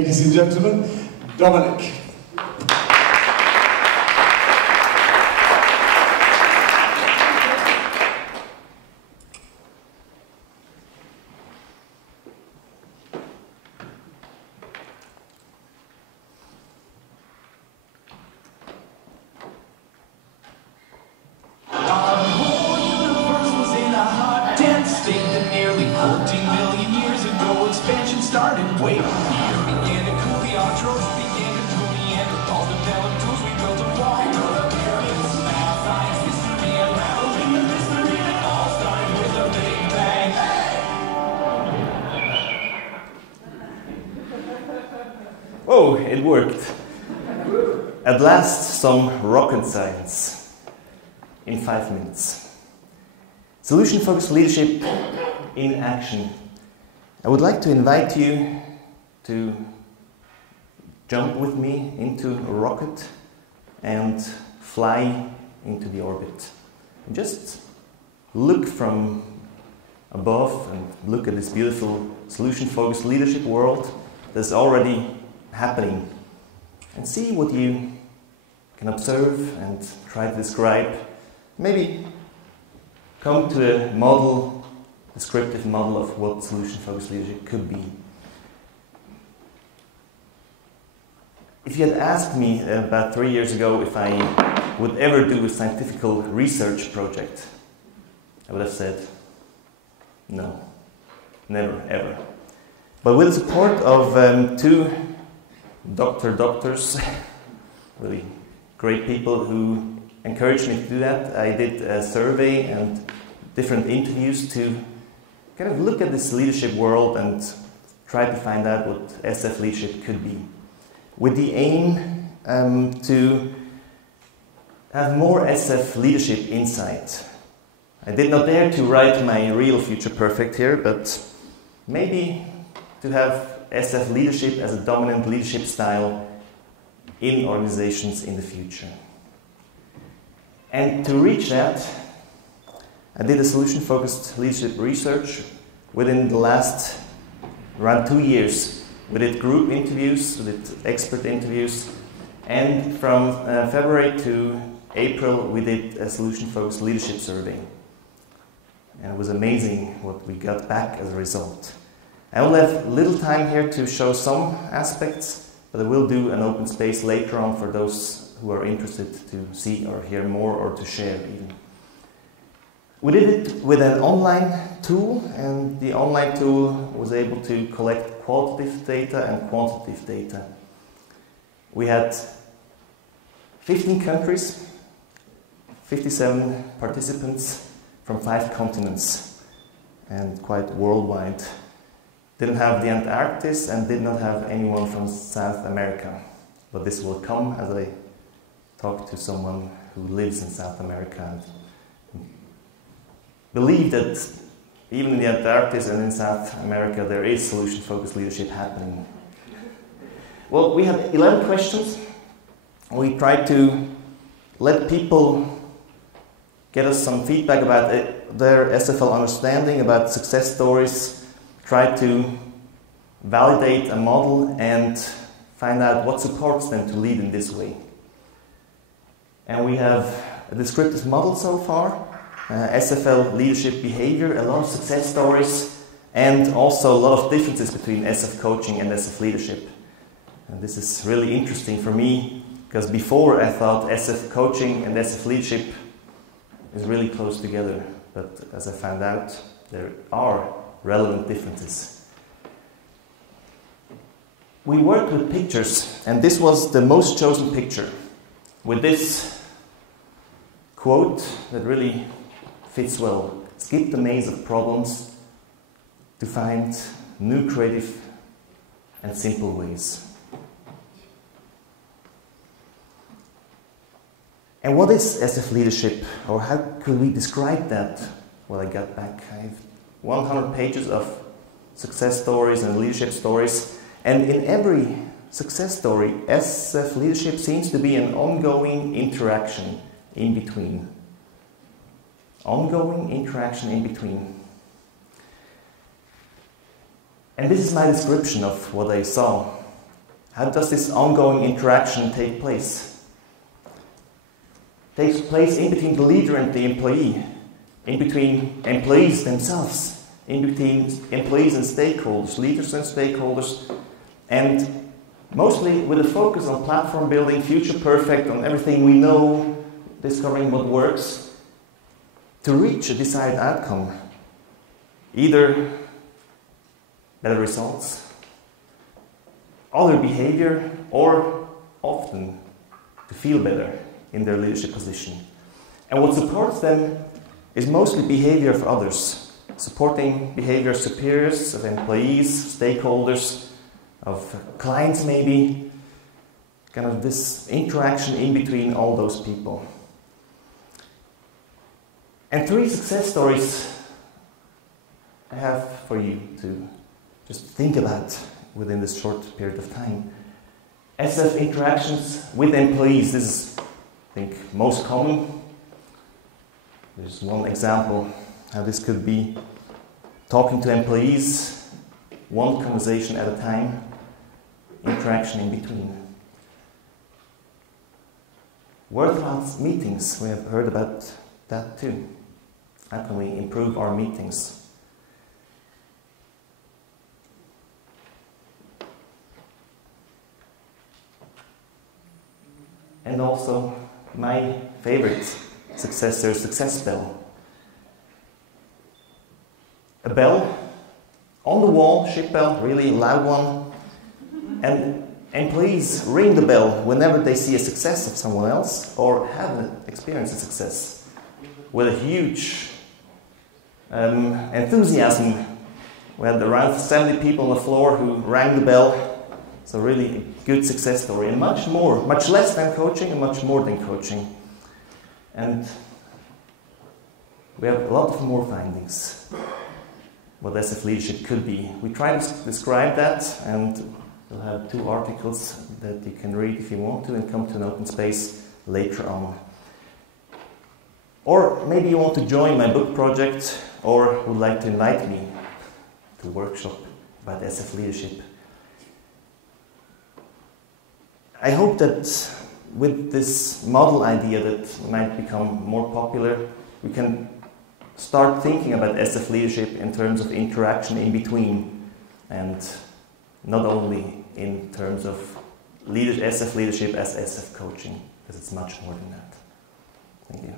ladies and gentlemen, Dominik. Oh, it worked. At last, some rocket science in 5 minutes. Solution-focused leadership in action. I would like to invite you to jump with me into a rocket and fly into the orbit. And just look from above and look at this beautiful solution-focused leadership world that's already happening, and see what you can observe and try to describe. Maybe come to a model, descriptive model of what solution-focused leadership could be. If you had asked me about 3 years ago if I would ever do a scientific research project, I would have said no, never, ever. But with the support of two doctors, really great people who encouraged me to do that, I did a survey and different interviews to kind of look at this leadership world and try to find out what SF leadership could be, with the aim to have more SF leadership insight. I did not dare to write my real future perfect here, but maybe to have SF leadership as a dominant leadership style in organizations in the future. And to reach that, I did a solution-focused leadership research within the last around 2 years. We did group interviews, we did expert interviews, and from February to April we did a solution-focused leadership survey. And it was amazing what we got back as a result. I only have little time here to show some aspects, but I will do an open space later on for those who are interested to see or hear more or to share even. We did it with an online tool, and the online tool was able to collect qualitative data and quantitative data. We had 15 countries, 57 participants from 5 continents, and quite worldwide. Didn't have the Antarctic and did not have anyone from South America. But this will come as I talk to someone who lives in South America and believe that even in the Antarctic and in South America there is solution-focused leadership happening. Well, we had 11 questions. We tried to let people get us some feedback about their SFL understanding, about success stories, try to validate a model and find out what supports them to lead in this way. And we have a descriptive model so far, SFL leadership behavior, a lot of success stories, and also a lot of differences between SF coaching and SF leadership. And this is really interesting for me, because before I thought SF coaching and SF leadership is really close together, but as I found out, there are relevant differences. We worked with pictures, and this was the most chosen picture, with this quote that really fits well. Skip the maze of problems to find new creative and simple ways. And what is SF leadership, or how could we describe that? Well, I got back 100 pages of success stories and leadership stories, and in every success story, SF leadership seems to be an ongoing interaction in between. Ongoing interaction in between. And this is my description of what I saw. How does this ongoing interaction take place? It takes place in between the leader and the employee, in between employees themselves, in between employees and stakeholders, leaders and stakeholders, and mostly with a focus on platform building, future perfect, on everything we know, discovering what works, to reach a desired outcome. Either better results, other behavior, or often to feel better in their leadership position. And what supports them is mostly behavior of others, supporting behavior of superiors, of employees, stakeholders, of clients maybe, kind of this interaction in between all those people. And 3 success stories I have for you to just think about within this short period of time. SF interactions with employees, this is, I think, most common. There's one example how this could be: talking to employees, one conversation at a time, interaction in between. Worthwhile meetings, we have heard about that too. How can we improve our meetings? And also, my favorite success, there's success bell. A bell on the wall, ship bell, really loud one. And employees ring the bell whenever they see a success of someone else or have experienced a success with a huge enthusiasm. We had around 70 people on the floor who rang the bell. So really a good success story, and much more, much less than coaching and much more than coaching. And we have a lot of more findings what SF leadership could be. We try to describe that, and we'll have 2 articles that you can read if you want to and come to an open space later on. Or maybe you want to join my book project or would like to invite me to a workshop about SF leadership. I hope that with this model idea that might become more popular, we can start thinking about SF leadership in terms of interaction in between, and not only in terms of SF leadership as SF coaching, because it's much more than that. Thank you.